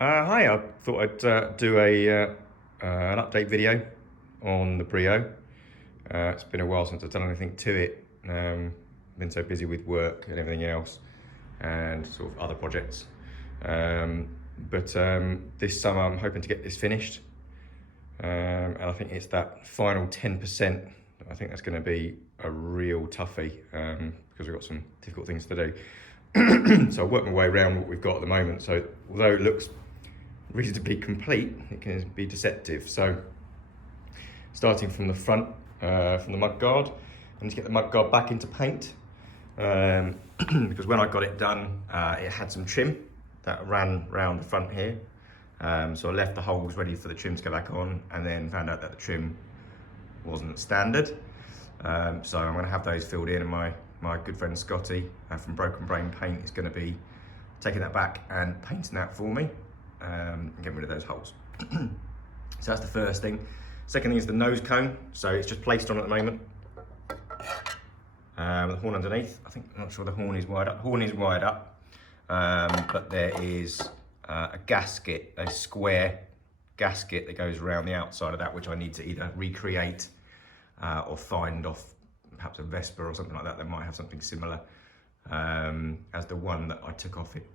Hi, I thought I'd do an update video on the Brio. It's been a while since I've done anything to it. Been so busy with work and everything else and sort of other projects. But this summer I'm hoping to get this finished. And I think it's that final 10%. I think that's going to be a real toughie because we've got some difficult things to do. So I'll work my way around what we've got at the moment. So although it looks reasonably complete, it can be deceptive. So starting from the front, from the mudguard, I need to get the mudguard back into paint because when I got it done, it had some trim that ran round the front here. So I left the holes ready for the trim to go back on, and then found out that the trim wasn't standard. So I'm going to have those filled in, and my good friend Scotty from Broken Brain Paint is going to be taking that back and painting that for me and getting rid of those holes. So that's the first thing. Second thing is the nose cone. So it's just placed on at the moment. The horn underneath. I'm not sure the horn is wired up. The horn is wired up, but there is a gasket, a square gasket that goes around the outside of that, which I need to either recreate or find off perhaps a Vespa or something like that that might have something similar. As the one that I took off, it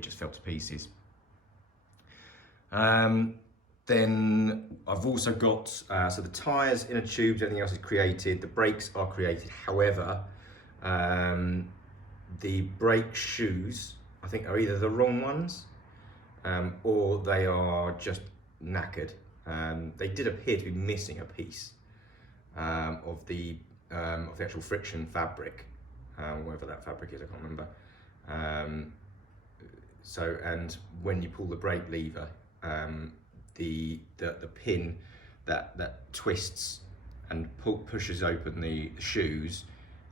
just fell to pieces. Then I've also got, so the tyres, inner tubes, everything else is created. The brakes are created. However, the brake shoes, I think, are either the wrong ones or they are just knackered. They did appear to be missing a piece of the actual friction fabric, whatever that fabric is, I can't remember. And when you pull the brake lever, the pin that twists and pushes open the shoes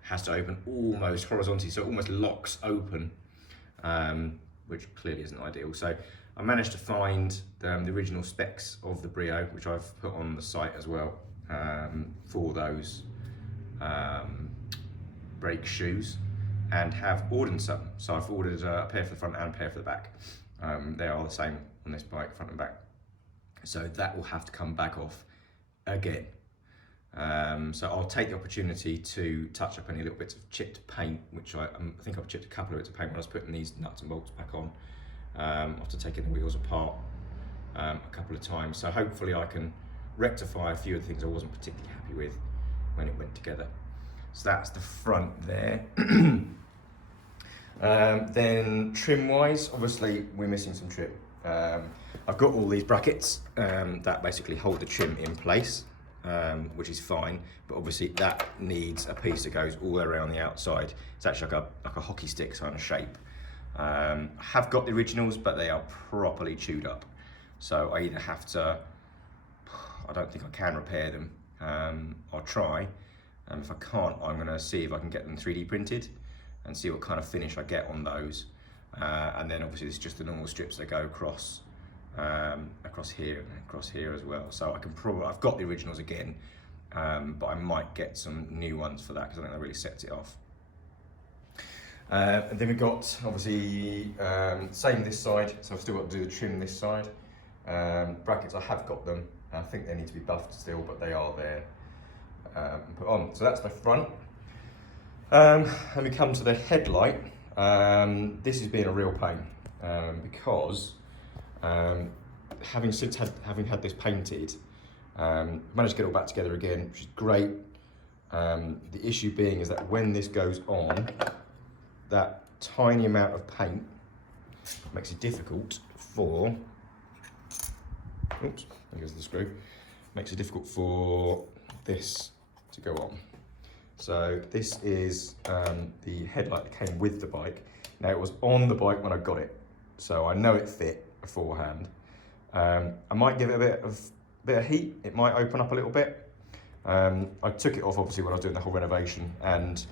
has to open almost horizontally, so it almost locks open, which clearly isn't ideal. So I managed to find the original specs of the Brio, which I've put on the site as well, for those brake shoes, and have ordered some. So I've ordered a pair for the front and a pair for the back. They are the same on this bike, front and back. So that will have to come back off again. So I'll take the opportunity to touch up any little bits of chipped paint, which I think I've chipped a couple of bits of paint when I was putting these nuts and bolts back on, after taking the wheels apart a couple of times. So hopefully I can rectify a few of the things I wasn't particularly happy with when it went together. So that's the front there. Then trim wise, obviously we're missing some trim. I've got all these brackets that basically hold the trim in place, which is fine, but obviously that needs a piece that goes all the way around the outside. It's actually like a hockey stick kind of shape. I have got the originals, but they are properly chewed up. So I either have to, I don't think I can repair them. I'll try. If I can't, I'm gonna see if I can get them 3D printed and see what kind of finish I get on those. And then obviously it's just the normal strips that go across here and across here as well. So I can I've got the originals again, but I might get some new ones for that because I think that really sets it off. And then we've got obviously same this side, so I've still got to do the trim this side. Brackets, I have got them. I think they need to be buffed still, but they are there and put on. So that's the front. And we come to the headlight. This has been a real pain because having had this painted, managed to get it all back together again, which is great. The issue being is that when this goes on, that tiny amount of paint makes it difficult for, oops, there goes the screw, makes it difficult for this to go on. So this is the headlight that came with the bike. Now it was on the bike when I got it, so I know it fit beforehand. I might give it a bit of heat. It might open up a little bit. I took it off obviously when I was doing the whole renovation, and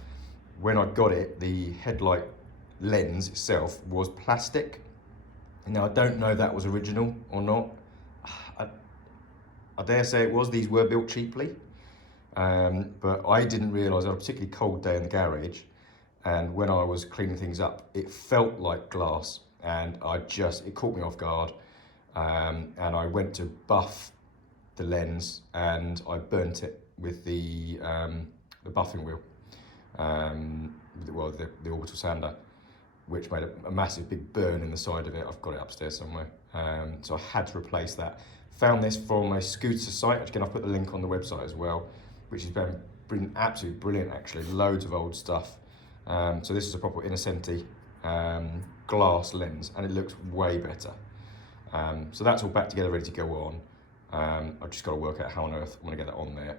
when I got it, the headlight lens itself was plastic. Now I don't know if that was original or not. I dare say it was. These were built cheaply. But I didn't realise, on a particularly cold day in the garage, and when I was cleaning things up, it felt like glass, and it caught me off guard. and I went to buff the lens and I burnt it with the buffing wheel, the orbital sander, which made a massive big burn in the side of it. I've got it upstairs somewhere. So I had to replace that. Found this from a scooter site. Again, I've put the link on the website as well, which has been absolutely brilliant actually. Loads of old stuff. So this is a proper Innocenti glass lens and it looks way better. So that's all back together, ready to go on. I've just got to work out how on earth I'm going to get that on there,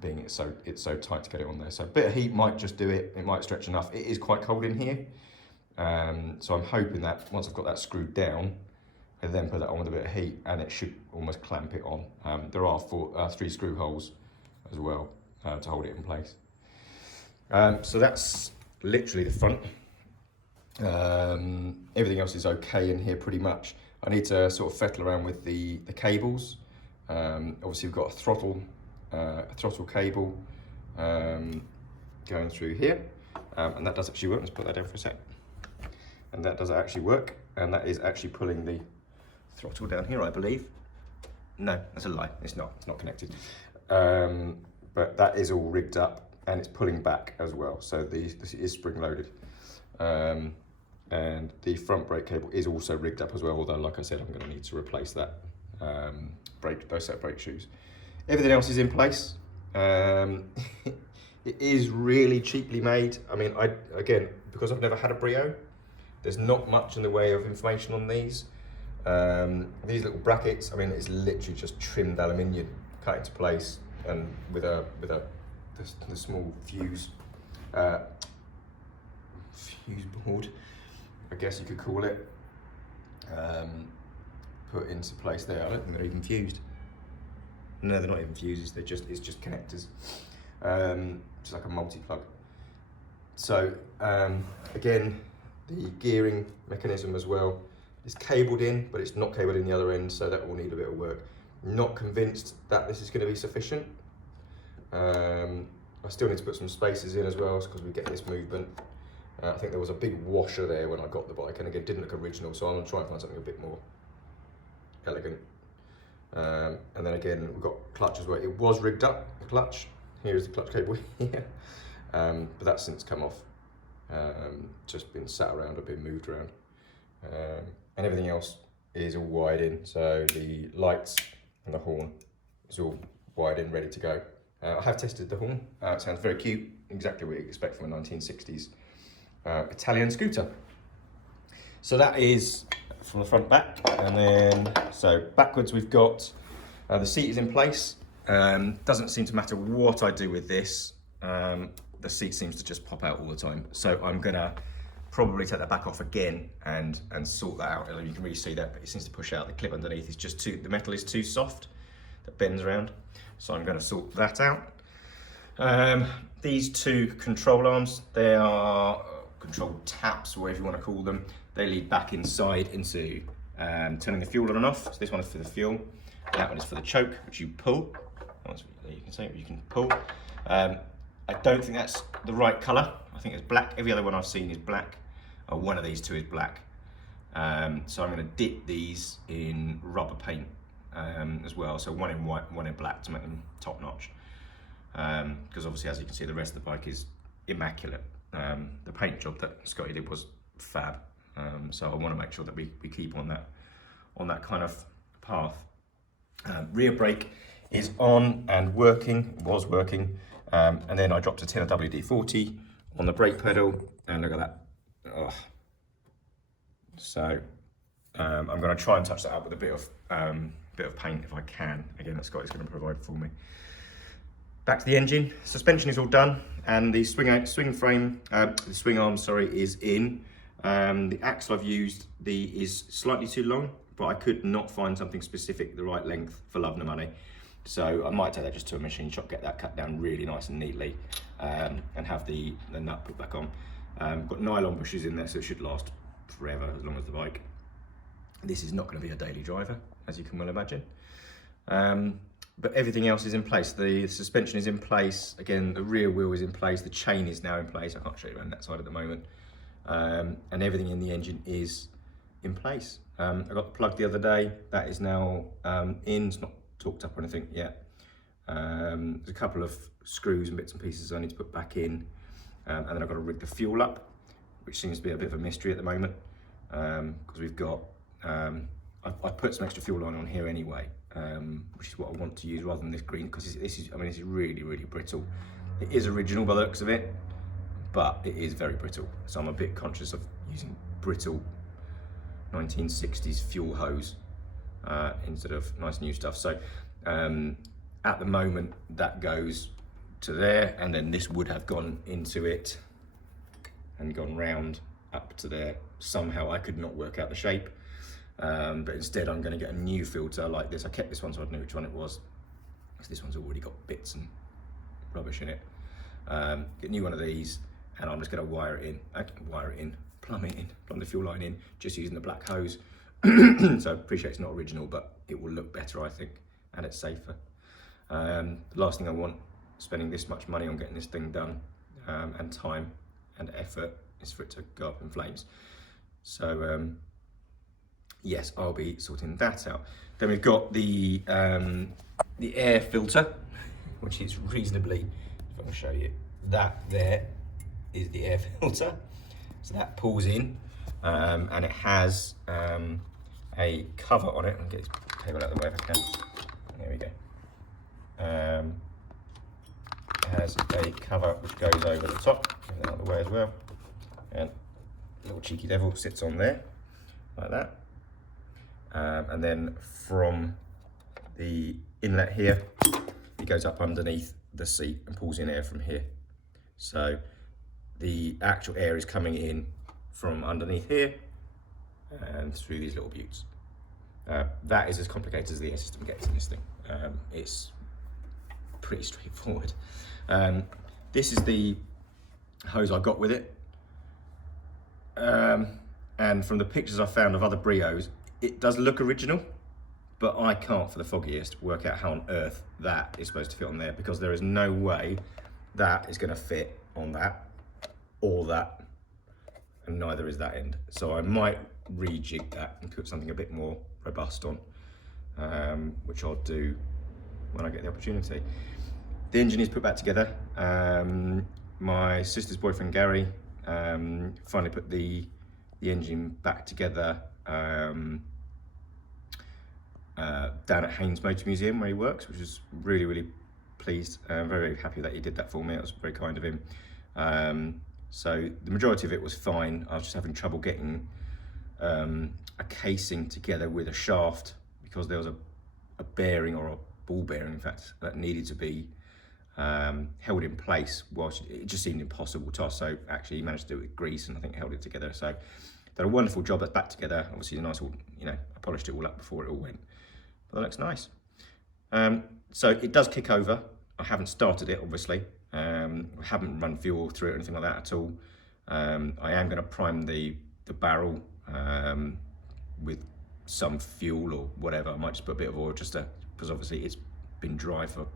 being it's so tight to get it on there. So a bit of heat might just do it. It might stretch enough. It is quite cold in here, so I'm hoping that once I've got that screwed down, I then put that on with a bit of heat, and it should almost clamp it on. There are 3 screw holes as well to hold it in place. So that's literally the front. Everything else is okay in here pretty much. I need to sort of fettle around with the cables. Obviously we've got a throttle cable going through here, and that does actually work. Let's put that down for a sec. And that does actually work, and that is actually pulling the throttle down here, I believe. No, that's a lie, it's not connected. But that is all rigged up and it's pulling back as well. So this is spring loaded. And the front brake cable is also rigged up as well, although like I said, I'm going to need to replace that those set of brake shoes. Everything else is in place. It is really cheaply made. I mean, again, because I've never had a Brio, there's not much in the way of information on these. These little brackets, I mean, it's literally just trimmed aluminium, cut into place, and with the small fuse board, I guess you could call it, put into place there. I don't think they're even fused. No, they're not even fuses. It's just connectors, just like a multi-plug. So again, the gearing mechanism as well is cabled in, but it's not cabled in the other end, so that will need a bit of work. Not convinced that this is going to be sufficient. I still need to put some spacers in as well, because we get this movement. I think there was a big washer there when I got the bike, and again, didn't look original, so I'm going to try and find something a bit more elegant. And then again, we've got clutch as well. It was rigged up, the clutch. Here's the clutch cable here. But that's since come off. Just been sat around or been moved around. And everything else is all wired in. So the lights and the horn is all wired in, ready to go. I have tested the horn. It sounds very cute, exactly what you expect from a 1960s Italian scooter. So that is from the front back, and then so backwards we've got the seat is in place. Doesn't seem to matter what I do with this, the seat seems to just pop out all the time. So I'm gonna probably take that back off again and sort that out. You can really see that, but it seems to push out. The clip underneath is just the metal is too soft, that bends around. So I'm going to sort that out. These 2 control arms, they are control taps, whatever you want to call them. They lead back inside into turning the fuel on and off. So this one is for the fuel, that one is for the choke, which you pull. You can see you can pull. I don't think that's the right colour. I think it's black. Every other one I've seen is black. One of these 2 is black. So I'm going to dip these in rubber paint as well. So one in white, one in black to make them top notch. Because obviously, as you can see, the rest of the bike is immaculate. The paint job that Scotty did was fab. So I want to make sure that we keep on that kind of path. Rear brake is on and working, was working. And then I dropped a tin of WD-40 on the brake pedal, and look at that. Oh. So I'm going to try and touch that up with a bit of paint if I can. Again, that Scotty's going to provide for me. Back to the engine. Suspension is all done, and the swing arm, is in. The axle I've used is slightly too long, but I could not find something specific, the right length for love nor money. So I might take that just to a machine shop, get that cut down really nice and neatly, and have the nut put back on. Got nylon bushes in there, so it should last forever, as long as the bike. This is not going to be a daily driver, as you can well imagine. But everything else is in place. The suspension is in place. Again, the rear wheel is in place. The chain is now in place. I can't show you around that side at the moment. And everything in the engine is in place. I got the plug the other day. That is now in. It's not torqued up or anything yet. There's a couple of screws and bits and pieces I need to put back in, and then I've got to rig the fuel up, which seems to be a bit of a mystery at the moment, because we've got, I've put some extra fuel line on here anyway, which is what I want to use rather than this green, because this is really, really brittle. It is original by the looks of it, but it is very brittle. So I'm a bit conscious of using brittle 1960s fuel hose instead of nice new stuff. So at the moment that goes to there, and then this would have gone into it and gone round up to there. Somehow I could not work out the shape, but instead I'm going to get a new filter like this. I kept this one so I know which one it was, because this one's already got bits and rubbish in it. Get a new one of these, and I'm just going to plumb the fuel line in, just using the black hose. So I appreciate it's not original, but it will look better, I think, and it's safer. The last thing I want, spending this much money on getting this thing done, and time and effort, is for it to go up in flames. So yes, I'll be sorting that out. Then we've got the air filter, which is reasonably, if I can show you, that there is the air filter. So that pulls in, and it has a cover on it. I'll get this cable out of the way if I can. There we go. It has a cover which goes over the top, out of the way as well, and little cheeky devil sits on there like that, and then from the inlet here it goes up underneath the seat and pulls in air from here. So the actual air is coming in from underneath here and through these little buttes. That is as complicated as the air system gets in this thing. It's pretty straightforward. This is the hose I got with it, and from the pictures I found of other Brios, it does look original, but I can't for the foggiest work out how on earth that is supposed to fit on there, because there is no way that is going to fit on that or that, and neither is that end. So I might rejig that and put something a bit more robust on, which I'll do when I get the opportunity. The engine is put back together. My sister's boyfriend Gary finally put the engine back together down at Haynes Motor Museum where he works, which is really, really pleased. I'm very, very happy that he did that for me. It was very kind of him. So the majority of it was fine. I was just having trouble getting a casing together with a shaft, because there was a bearing, or a ball bearing in fact, that needed to be held in place. Whilst it just seemed impossible to us, so actually he managed to do it with grease, and I think held it together. So did a wonderful job. That's back together. Obviously a nice, all, I polished it all up before it all went, but that looks nice. So it does kick over. I haven't started it, obviously. I haven't run fuel through it or anything like that at all. I am going to prime the barrel with some fuel or whatever. I might just put a bit of oil just to, because obviously it's been dry for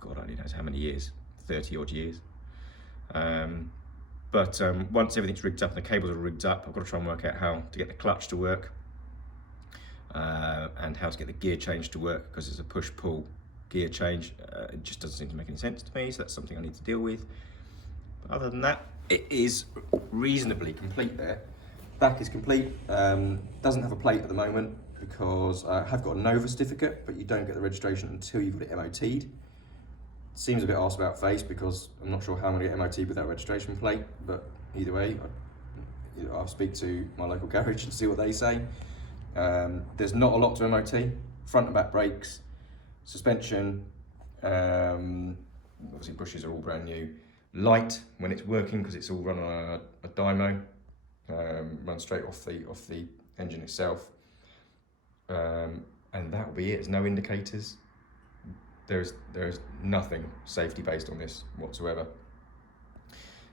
God only knows how many years, 30 odd years. But once everything's rigged up and the cables are rigged up, I've got to try and work out how to get the clutch to work, and how to get the gear change to work, because it's a push-pull gear change. It just doesn't seem to make any sense to me, so that's something I need to deal with. But other than that, it is reasonably complete there. Back is complete. Doesn't have a plate at the moment because I have got a Nova certificate, but you don't get the registration until you've got it MOT'd. Seems a bit arse about face, because I'm not sure how I'm going to get MOT'd without a registration plate, but either way, I'll speak to my local garage and see what they say. There's not a lot to MOT. Front and back brakes, suspension, obviously brushes are all brand new. Light when it's working, because it's all run on a dyno, run straight off the engine itself, and that will be it. There's no indicators. There's nothing safety based on this whatsoever.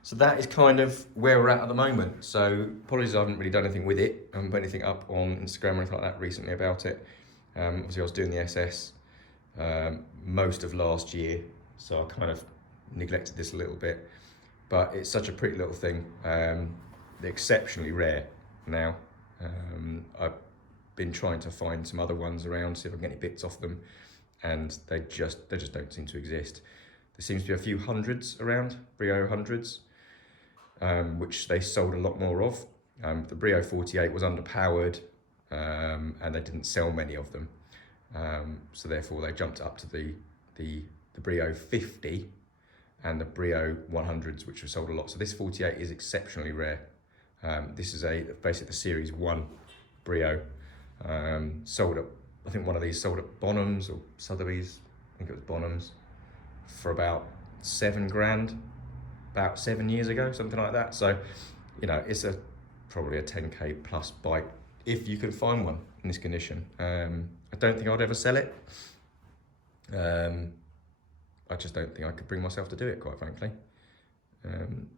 So that is kind of where we're at the moment. So apologies, I haven't really done anything with it. I haven't put anything up on Instagram or anything like that recently about it. Obviously I was doing the SS most of last year, so I kind of neglected this a little bit, but it's such a pretty little thing. They're exceptionally rare now. I've been trying to find some other ones around, see if I can get any bits off them, and they just don't seem to exist. There seems to be a few hundreds around, Brio hundreds, which they sold a lot more of. The Brio 48 was underpowered, and they didn't sell many of them. So therefore they jumped up to the Brio 50 and the Brio 100s, which have sold a lot. So this 48 is exceptionally rare. This is basically the Series 1 Brio. Sold at, I think one of these sold at Bonhams or Sotheby's, I think it was Bonhams, for about £7,000, about 7 years ago, something like that. So, you know, it's probably a 10k plus bike if you can find one in this condition. I don't think I'd ever sell it. I just don't think I could bring myself to do it, quite frankly.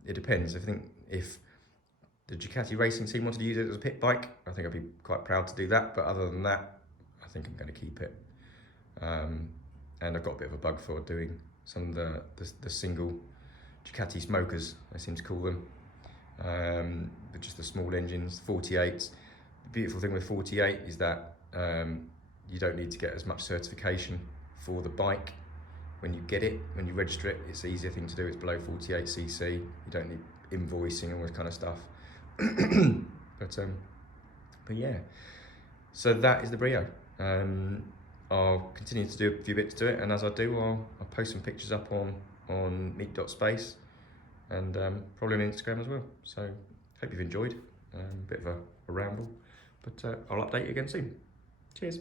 It depends. I think if the Ducati racing team wanted to use it as a pit bike, I think I'd be quite proud to do that. But other than that, I think I'm going to keep it. And I've got a bit of a bug for doing some of the single Ducati smokers, I seem to call them. But just the small engines, 48s. The beautiful thing with 48 is that you don't need to get as much certification for the bike. When you get it, when you register it, it's an easier thing to do. It's below 48cc. You don't need invoicing and all this kind of stuff. But yeah, so that is the Brio. I'll continue to do a few bits to it, and as I do, I'll post some pictures up on meet.space and probably on Instagram as well. So hope you've enjoyed. A bit of a ramble, but I'll update you again soon. Cheers.